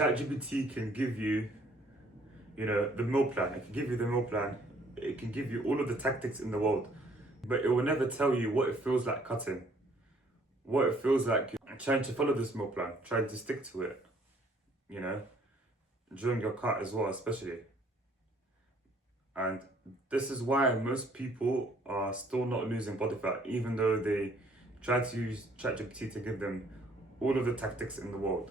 ChatGPT can give you, the meal plan. It can give you the meal plan. It can give you all of the tactics in the world, but it will never tell you what it feels like cutting, what it feels like trying to follow this meal plan, trying to stick to it, during your cut as well, especially. And this is why most people are still not losing body fat, even though they try to use ChatGPT to give them all of the tactics in the world.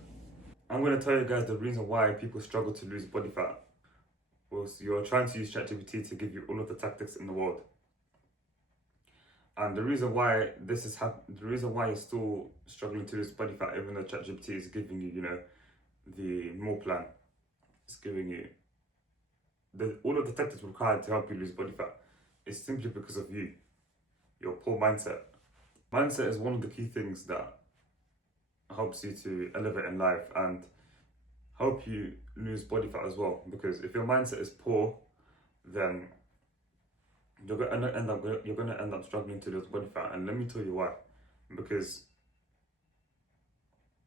I'm going to tell you guys the reason why people struggle to lose body fat. Was you're trying to use ChatGPT to give you all of the tactics in the world. And the reason why this is the reason why you're still struggling to lose body fat, even though ChatGPT is giving you, the meal plan, it's giving you all of the tactics required to help you lose body fat, is simply because of you, your poor mindset. Mindset is one of the key things that helps you to elevate in life and help you lose body fat as well. Because if your mindset is poor, then you're going to end up struggling to lose body fat. And let me tell you why. Because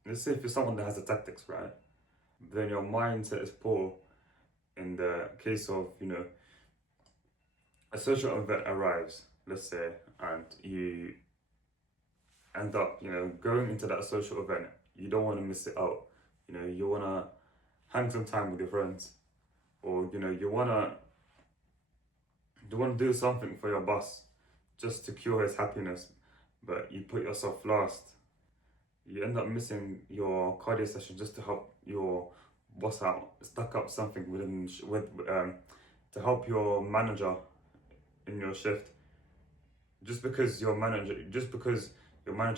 let's say if you're someone that has the tactics, right, then your mindset is poor. In the case of, a social event arrives, let's say, and you end up, going into that social event, you don't want to miss it out. You want to hang some time with your friends, or, you want to do something for your boss just to cure his happiness, but you put yourself last. You end up missing your cardio session just to help your boss out, stuck up something to help your manager in your shift, just because your manager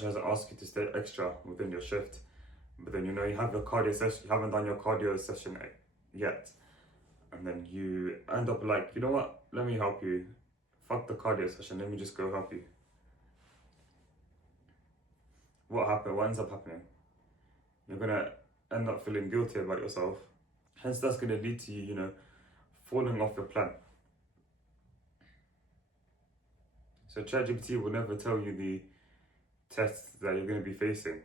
hasn't asked you to stay extra within your shift, but then you have your cardio session, you haven't done your cardio session yet, and then you end up like, you know what, let me help you, fuck the cardio session, let me just go help you. What ends up happening? You're gonna end up feeling guilty about yourself. Hence, that's going to lead to you, falling off your plan. So ChatGPT will never tell you the tests that you're going to be facing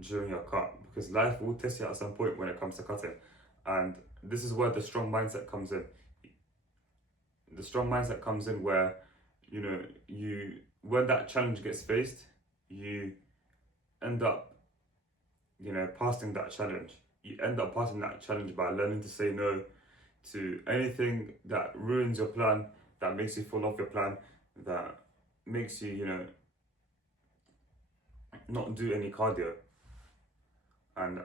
during your cut, because life will test you at some point when it comes to cutting. And this is where the strong mindset comes in. The strong mindset comes in where, when that challenge gets faced, you end up passing that challenge. You end up passing that challenge by learning to say no to anything that ruins your plan, that makes you fall off your plan, that makes you, not do any cardio. And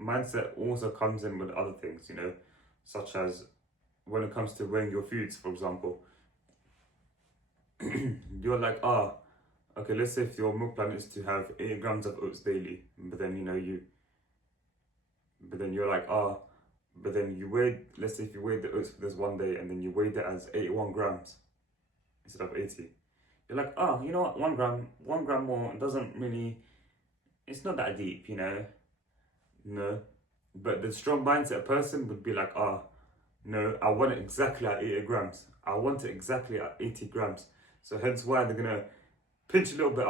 mindset also comes in with other things, such as when it comes to weighing your foods, for example. You're like, okay, let's say if your meal plan is to have 8 grams of oats daily, but then you're like, but then you weighed, let's say if you weighed the oats for this one day and then you weighed it as 81 grams instead of 80. You're like, you know what, 1 gram more doesn't really, it's not that deep, No. But the strong mindset person would be like, no, I want it exactly at 80 grams. I want it exactly at 80 grams. So hence why they're gonna pinch a little bit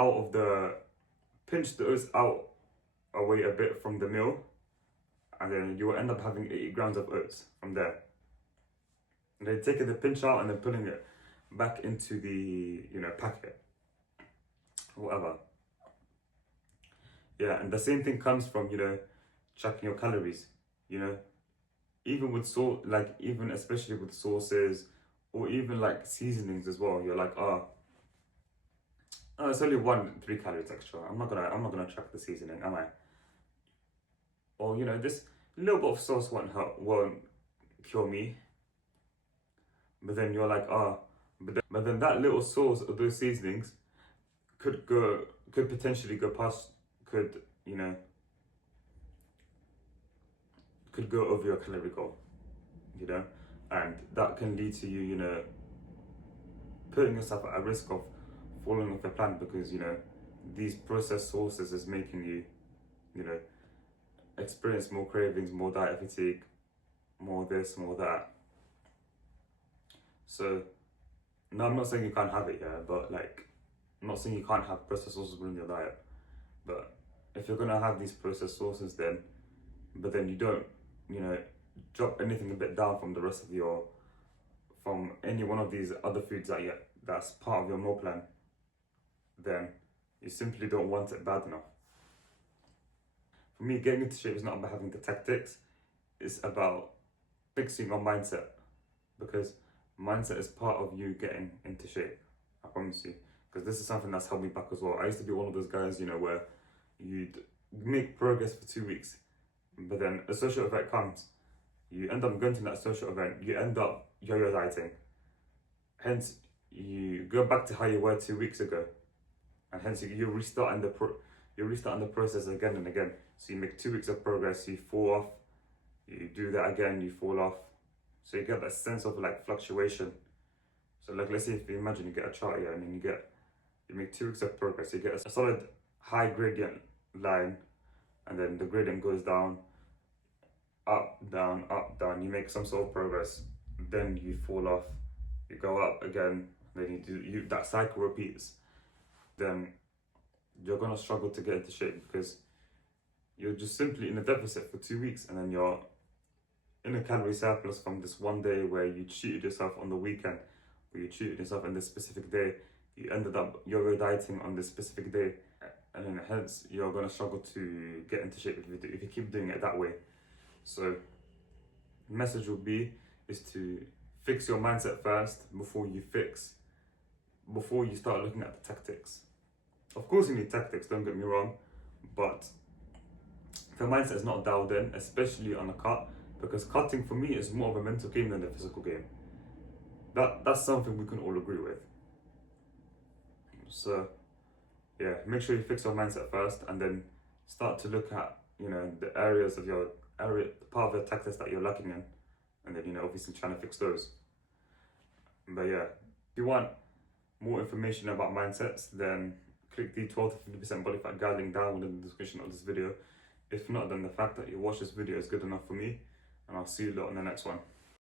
pinch the oats out away a bit from the meal, and then you will end up having 80 grams of oats from there. And then taking the pinch out and then putting it back into the, packet, whatever. Yeah, and the same thing comes from, tracking your calories, even with salt, even especially with sauces, or even like seasonings as well. You're like, it's only 3 calories extra. I'm not gonna track the seasoning, am I? Or this little bit of sauce won't cure me. But then you're like, but then that little sauce or those seasonings could potentially go past, could go over your calorie goal, and that can lead to you, putting yourself at a risk of falling off your plan, because these processed sauces is making you, experience more cravings, more diet fatigue, more this, more that. So, no, I'm not saying you can't have it, but I'm not saying you can't have processed sauces within your diet, but if you're gonna have these processed sauces, then but then you don't, you know, drop anything a bit down from the rest of your, from any one of these other foods that's part of your meal plan, then you simply don't want it bad enough. For me, getting into shape is not about having the tactics, it's about fixing your mindset, because mindset is part of you getting into shape. I promise you. Because this is something that's held me back as well. I used to be one of those guys, you know, where you'd make progress for 2 weeks, but then a social event comes. You end up going to that social event, you end up yo-yo dieting. Hence, you go back to how you were 2 weeks ago, and hence you're restarting the process again and again. So you make 2 weeks of progress, you fall off, you do that again, you fall off. So you get that sense of like fluctuation. So like, let's say if you imagine you get a chart here, and then you make 2 weeks of progress, you get a solid high gradient line, and then the gradient goes down, up, down, you make some sort of progress, then you fall off, you go up again, then that cycle repeats. Then you're gonna struggle to get into shape, because you're just simply in a deficit for 2 weeks, and then you're in a calorie surplus from this one day where you cheated yourself on the weekend, or you cheated yourself on this specific day, you ended up yo-yo dieting on this specific day, and then hence you're gonna struggle to get into shape if you keep doing it that way. So the message would be is to fix your mindset first before you start looking at the tactics. Of course you need tactics, don't get me wrong, but if your mindset is not dialed in, especially on a cut, because cutting for me is more of a mental game than a physical game. That's something we can all agree with. So yeah, make sure you fix your mindset first, and then start to look at, you know, the areas of your part of your tactics that you're lacking in, and then, you know, obviously trying to fix those. But yeah, if you want more information about mindsets, then click the 12 to 50% body fat guide link down in the description of this video. If not, then the fact that you watch this video is good enough for me, and I'll see you lot in the next one.